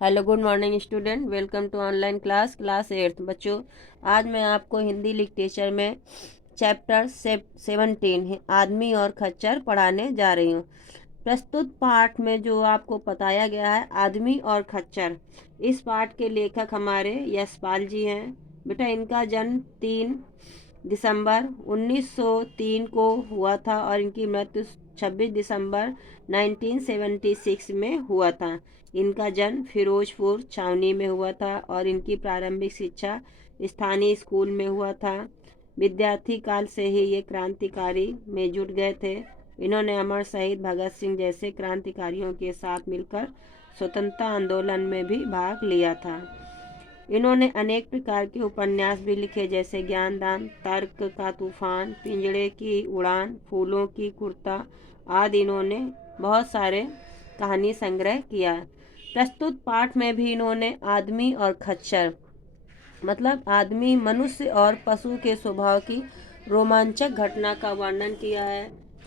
Hello, good morning student. Welcome to online class 8th। बच्चों, आज मैं आपको हिंदी लिटरेचर में चैप्टर 17 आदमी और खच्चर पढ़ाने जा रही हूँ। प्रस्तुत पाठ में जो आपको बताया गया है आदमी और खच्चर, इस पाठ के लेखक हमारे यशपाल जी हैं। बेटा, इनका जन्म 3 दिसंबर 1903 को हुआ था और इनकी मृत्यु 26 दिसंबर 1976 में हुआ था। इनका जन्म फिरोजपुर छावनी में हुआ था और इनकी प्रारंभिक शिक्षा स्थानीय स्कूल में हुआ था। विद्यार्थी काल से ही ये क्रांतिकारी में जुट गए थे। इन्होंने अमर शहीद भगत सिंह जैसे क्रांतिकारियों के साथ मिलकर स्वतंत्रता आंदोलन में भी भाग लिया था। इन्होंने अनेक प्रकार के उपन्यास भी लिखे, जैसे ज्ञानदान, तर्क का तूफान, पिंजड़े की उड़ान, फूलों की कुर्ता आदि। इन्होंने बहुत सारे कहानी संग्रह किया। प्रस्तुत पाठ में भी इन्होंने आदमी और खच्चर मतलब आदमी, मनुष्य और पशु के स्वभाव की रोमांचक घटना का वर्णन किया है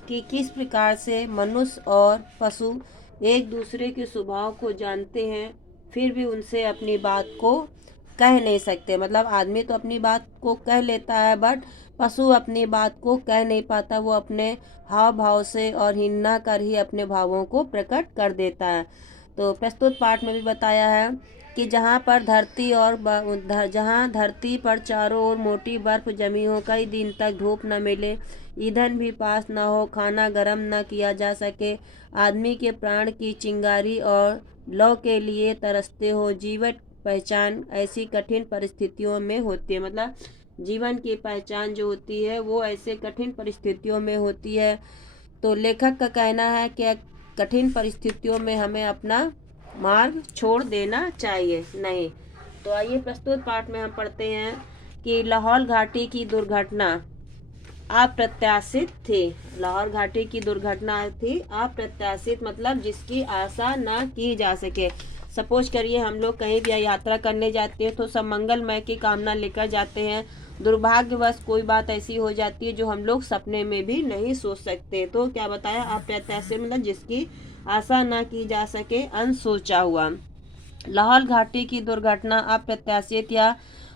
कि किस प्रकार से मनुष्य और पशु एक दूसरे के स्वभाव को जानते हैं, फिर भी उनसे अपनी बात को कह नहीं सकते। मतलब आदमी तो अपनी बात को कह लेता है, बट पशु अपनी बात को कह नहीं पाता। वो अपने हाव भाव से और हिन्ना कर ही अपने भावों को प्रकट कर देता है। तो प्रस्तुत पाठ में भी बताया है कि जहाँ धरती पर चारों ओर मोटी बर्फ जमी हो, कई दिन तक धूप न मिले, ईंधन भी पास न हो, खाना गर्म न किया जा सके, आदमी के प्राण की चिंगारी और लौ के लिए तरसते हो, जीवन पहचान ऐसी कठिन परिस्थितियों में होती है। मतलब जीवन की पहचान जो होती है वो ऐसे कठिन परिस्थितियों में होती है। तो लेखक का कहना है कि कठिन परिस्थितियों में हमें अपना मार्ग छोड़ देना चाहिए नहीं। तो आइए प्रस्तुत पाठ में हम पढ़ते हैं कि लाहौल घाटी की दुर्घटना अप्रत्याशित थी। लाहौर घाटी की दुर्घटना थी अप्रत्याशित, मतलब जिसकी आशा न की जा सके। सपोज करिए हम लोग कहीं भी यात्रा करने जाते हैं तो सब मंगलमय की कामना लेकर जाते हैं। दुर्भाग्यवश कोई बात ऐसी हो जाती है जो हम लोग सपने में भी नहीं सोच सकते। तो क्या बताया, अप्रत्याशित मतलब जिसकी आशा न की जा सके, अनसोचा हुआ। लाहौल घाटी की दुर्घटना अप्रत्याशित या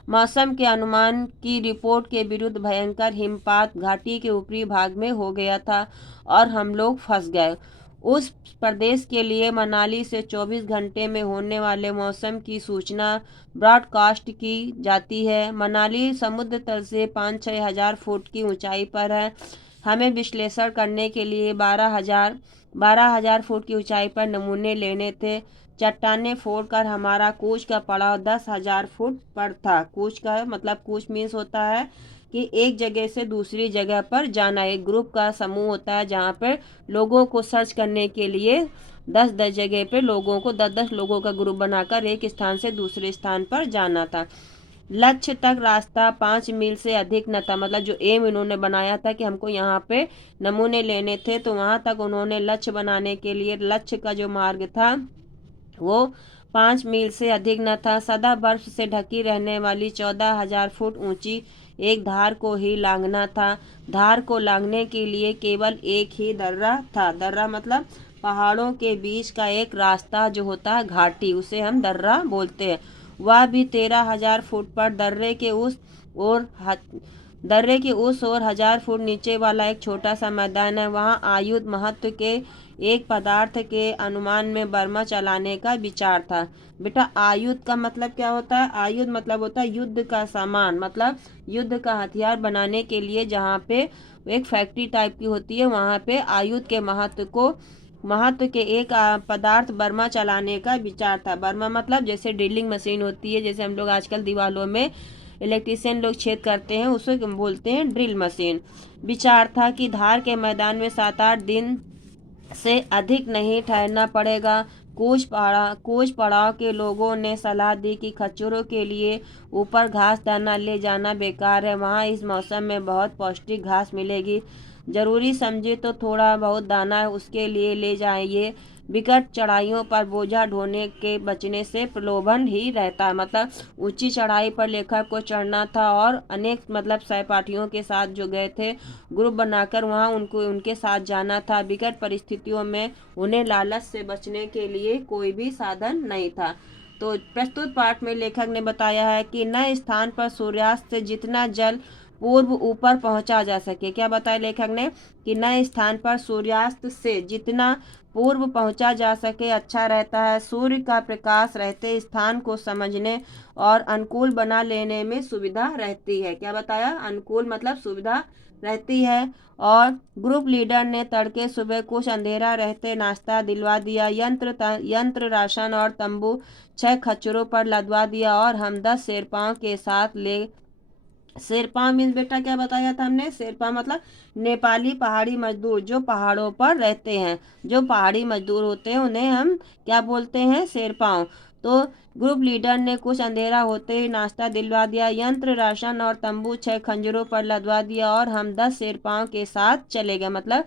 मौसम के अनुमान की रिपोर्ट के विरुद्ध भयंकर हिमपात घाटी के ऊपरी भाग में हो गया था और हम लोग फंस गए। उस प्रदेश के लिए मनाली से 24 घंटे में होने वाले मौसम की सूचना ब्रॉडकास्ट की जाती है। मनाली समुद्र तल से 5-6 हजार फुट की ऊंचाई पर है। हमें विश्लेषण करने के लिए 12,000 फुट की ऊंचाई पर नमूने लेने थे। चट्टाने फोड़कर हमारा कूच का पड़ाव 10,000 फुट पर था। कूच का मतलब कूच मीन्स होता है कि एक जगह से दूसरी जगह पर जाना। एक ग्रुप का समूह होता है जहाँ पर लोगों को सर्च करने के लिए 10-10 जगह पे लोगों को 10-10 लोगों का ग्रुप बनाकर एक स्थान से दूसरे स्थान पर जाना था। लक्ष्य तक रास्ता 5 मील से अधिक न था। मतलब जो एम इन्होंने बनाया था कि हमको यहाँ पे नमूने लेने थे, तो वहाँ तक उन्होंने लक्ष्य बनाने के लिए लक्ष्य का जो मार्ग था वो 5 मील से अधिक न था। सदा बर्फ से ढकी रहने वाली 14,000 फुट ऊंची एक धार को ही लांघना था। धार को लांघने के लिए केवल एक ही दर्रा था। दर्रा मतलब पहाड़ों के बीच का एक रास्ता जो होता है घाटी, उसे हम दर्रा बोलते हैं। वह भी 13,000 फुट पर। दर्रे के उस ओर 1,000 फुट नीचे वाला एक छोटा सा मैदान है। वहाँ आयुध महत्व के एक पदार्थ के अनुमान में बर्मा चलाने का विचार था। बेटा, आयुध का मतलब क्या होता है? आयुध मतलब होता है युद्ध का सामान, मतलब युद्ध का हथियार बनाने के लिए जहाँ पे एक फैक्ट्री टाइप की होती है, वहाँ पे आयुध के महत्व के एक पदार्थ बर्मा चलाने का विचार था। बर्मा मतलब जैसे ड्रिलिंग मशीन होती है, जैसे हम लोग आजकल दीवारों में इलेक्ट्रिशियन लोग छेद करते हैं, उसे बोलते हैं ड्रिल मशीन। विचार था कि धार के मैदान में 7-8 दिन से अधिक नहीं ठहरना पड़ेगा। कूच पड़ाव के लोगों ने सलाह दी कि खच्चरों के लिए ऊपर घास दाना ले जाना बेकार है। वहाँ इस मौसम में बहुत पौष्टिक घास मिलेगी। जरूरी समझे तो थोड़ा बहुत दाना उसके लिए ले जाइए। विकट चढ़ाइयों पर बोझा ढोने के बचने से प्रलोभन ही रहता है। मतलब ऊंची चढ़ाई पर लेखक को चढ़ना था और अनेक मतलब सहपाठियों के साथ जो गए थे ग्रुप बनाकर वहाँ उनको उनके साथ जाना था। विकट परिस्थितियों में उन्हें लालच से बचने के लिए कोई भी साधन नहीं था। तो प्रस्तुत पाठ में लेखक ने बताया है कि नए स्थान पर सूर्यास्त से जितना जल पूर्व ऊपर पहुंचा जा सके। क्या बताया लेखक ने कि नए स्थान पर सूर्यास्त से जितना पूर्व पहुंचा जा सके अच्छा रहता है। सूर्य का प्रकाश रहते स्थान को समझने और अनुकूल बना लेने में सुविधा रहती है। क्या बताया? अनुकूल मतलब सुविधा रहती है। और ग्रुप लीडर ने तड़के सुबह कुछ अंधेरा रहते नाश्ता दिलवा दिया। यंत्र राशन और तंबू 6 खच्चरों पर लदवा दिया और हम 10 शेरपाओं के साथ ले। शेरपा मीन्स बेटा क्या बताया था हमने? शेरपा मतलब नेपाली पहाड़ी मजदूर जो पहाड़ों पर रहते हैं। जो पहाड़ी मजदूर होते हैं उन्हें हम क्या बोलते हैं? शेरपाओं। तो ग्रुप लीडर ने कुछ अंधेरा होते ही नाश्ता दिलवा दिया। यंत्र राशन और तंबू 6 खंजरों पर लदवा दिया और हम 10 शेरपाओं के साथ चले गए। मतलब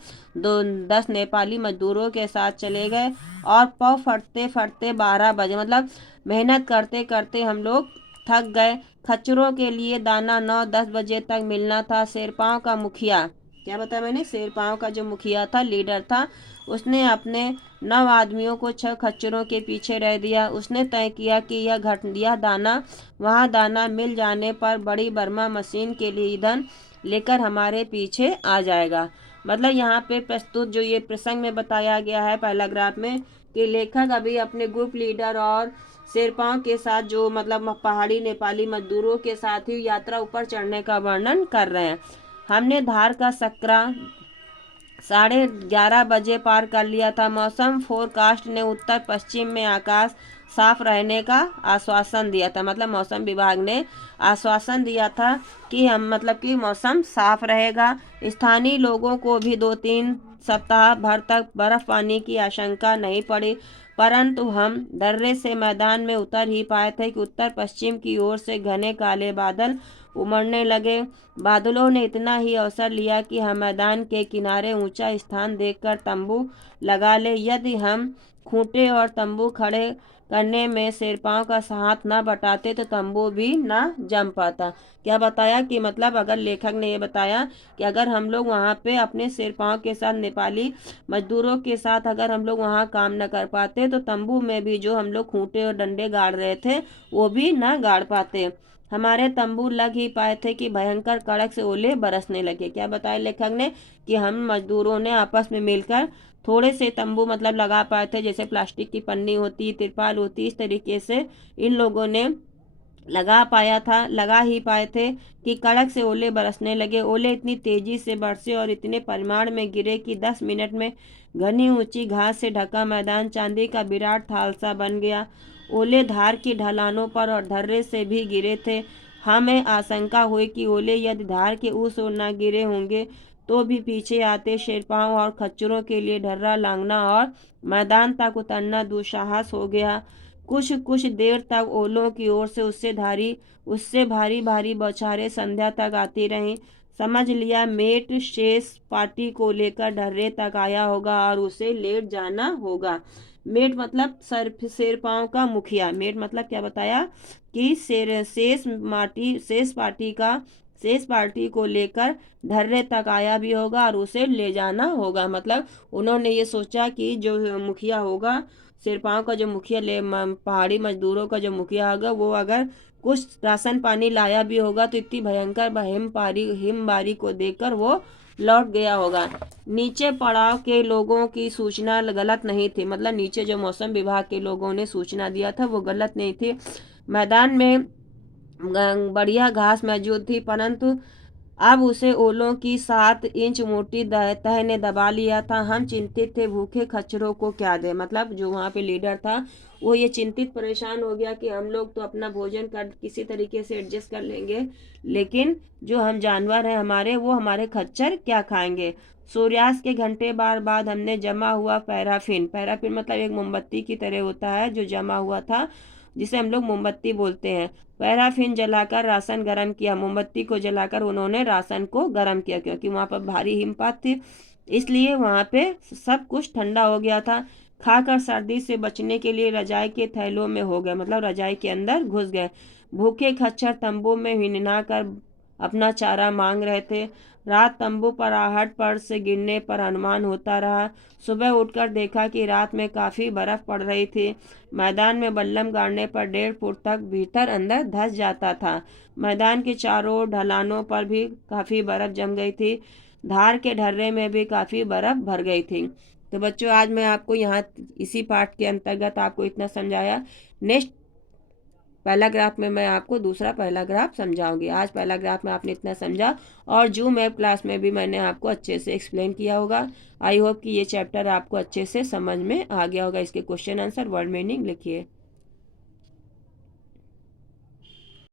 10 नेपाली मजदूरों के साथ चले गए। और पाँव फटते फटते 12 बजे मतलब मेहनत करते करते हम लोग थक गए। खच्चरों के लिए दाना 9-10 बजे तक मिलना था। शेरपाओं का मुखिया, क्या बताया मैंने? शेरपाओं का जो मुखिया था, लीडर था, उसने अपने 9 आदमियों को 6 खच्चरों के पीछे रह दिया। उसने तय किया कि यह दाना वहाँ दाना मिल जाने पर बड़ी बर्मा मशीन के लिए ईंधन लेकर हमारे पीछे आ जाएगा। मतलब यहाँ पे प्रस्तुत जो ये प्रसंग में बताया गया है पैराग्राफ में कि लेखक अभी अपने ग्रुप लीडर और शेरपाओं के साथ जो मतलब पहाड़ी नेपाली मजदूरों के साथ ही यात्रा ऊपर चढ़ने का वर्णन कर रहे हैं। हमने धार का सकरा 11:30 बजे पार कर लिया था। मौसम फोरकास्ट ने उत्तर पश्चिम में आकाश साफ रहने का आश्वासन दिया था। मतलब मौसम विभाग ने आश्वासन दिया था कि हम मतलब कि मौसम साफ रहेगा। स्थानीय लोगों को भी 2-3 सप्ताह भर तक बर्फ पानी की आशंका नहीं पड़ी। परंतु हम दर्रे से मैदान में उतर ही पाए थे कि उत्तर पश्चिम की ओर से घने काले बादल उमड़ने लगे। बादलों ने इतना ही अवसर लिया कि हम मैदान के किनारे ऊंचा स्थान देखकर तंबू लगा ले। यदि हम खूंटे और तंबू खड़े करने में शेरपाओं का हाथ न बटाते तो तंबू भी न जम पाता। क्या बताया कि मतलब अगर लेखक ने ये बताया कि अगर हम लोग वहाँ पे अपने शेरपाओं के साथ नेपाली मजदूरों के साथ अगर हम लोग वहाँ काम न कर पाते तो तंबू में भी जो हम लोग खूंटे और डंडे गाड़ रहे थे वो भी न गाड़ पाते। हमारे तंबू लग ही पाए थे कि भयंकर कड़क से ओले बरसने लगे। क्या बताया लेखक ने कि हम मजदूरों ने आपस में मिलकर थोड़े से तंबू मतलब लगा पाए थे, जैसे प्लास्टिक की पन्नी होती, तिरपाल होती, इस तरीके से इन लोगों ने लगा ही पाए थे कि कड़क से ओले बरसने लगे। ओले इतनी तेजी से बरसे और इतने परिमाण में गिरे कि 10 मिनट में घनी ऊंची घास से ढका मैदान चांदी का विराट थालसा बन गया। ओले धार की ढलानों पर और धर्रे से भी गिरे थे। हमें आशंका हुई कि ओले यदि धार के उस ओर न गिरे होंगे तो भी पीछे आते शेरपाओं और खच्चरों के लिए ढर्रा लांघना और मैदान तक उतरना दुस्साहस हो गया। कुछ देर तक ओलों की ओर से उससे भारी भारी बौछारें संध्या तक आती रहीं। समझ लिया मेट शेष पार्टी को लेकर ढर्रे तक आया होगा और उसे लेट जाना होगा। मेट मतलब शेरपाओं का मुखिया। मेट मतलब क्या बताया कि शेष पार्टी को लेकर ढर्रे तक आया भी होगा और उसे ले जाना होगा। मतलब उन्होंने ये सोचा कि जो मुखिया होगा, शेरपाओं का जो मुखिया पहाड़ी मजदूरों का जो मुखिया होगा, वो अगर कुछ राशन पानी लाया भी होगा तो इतनी भयंकर हिमबारी को देखकर वो लौट गया होगा। नीचे पड़ाव के लोगों की सूचना गलत नहीं थी। मतलब नीचे जो मौसम विभाग के लोगों ने सूचना दिया था वो गलत नहीं थी। मैदान में बढ़िया घास मौजूद थी, परंतु अब उसे ओलों की 7 इंच मोटी तह ने दबा लिया था। हम चिंतित थे भूखे खच्चरों को क्या दे। मतलब जो वहाँ पे लीडर था वो ये चिंतित परेशान हो गया कि हम लोग तो अपना भोजन कर किसी तरीके से एडजस्ट कर लेंगे, लेकिन जो हम जानवर हैं हमारे, वो हमारे खच्चर क्या खाएंगे। सूर्यास्त के घंटे बाद हमने जमा हुआ पैराफिन मतलब एक मोमबत्ती की तरह होता है जो जमा हुआ था, जिसे हम लोग मोमबत्ती बोलते हैं। पैराफिन जलाकर राशन गर्म किया। मोमबत्ती को जलाकर उन्होंने राशन को गर्म किया, क्योंकि वहाँ पर भारी हिमपात थी, इसलिए वहाँ पे सब कुछ ठंडा हो गया था। खाकर सर्दी से बचने के लिए रजाई के थैलों में हो गए, मतलब रजाई के अंदर घुस गए। भूखे खच्चर तंबू में हिनना कर अपना चारा मांग रहे थे। रात तंबू पर आहट पर से गिरने पर अनुमान होता रहा। सुबह उठकर देखा कि रात में काफी बर्फ पड़ रही थी। मैदान में बल्लम गाड़ने पर 1.5 फुट तक भीतर अंदर धंस जाता था। मैदान के चारों ओर ढलानों पर भी काफी बर्फ जम गई थी। धार के ढर्रे में भी काफी बर्फ भर गई थी। तो बच्चों, आज मैं आपको यहाँ इसी पाठ के अंतर्गत आपको इतना समझाया। नेक्स्ट पैराग्राफ में मैं आपको दूसरा पैराग्राफ समझाऊंगी। आज पैराग्राफ में आपने इतना समझा और जूम ऐप क्लास में भी मैंने आपको अच्छे से एक्सप्लेन किया होगा। आई होप कि ये चैप्टर आपको अच्छे से समझ में आ गया होगा। इसके क्वेश्चन आंसर वर्ड मीनिंग लिखिए।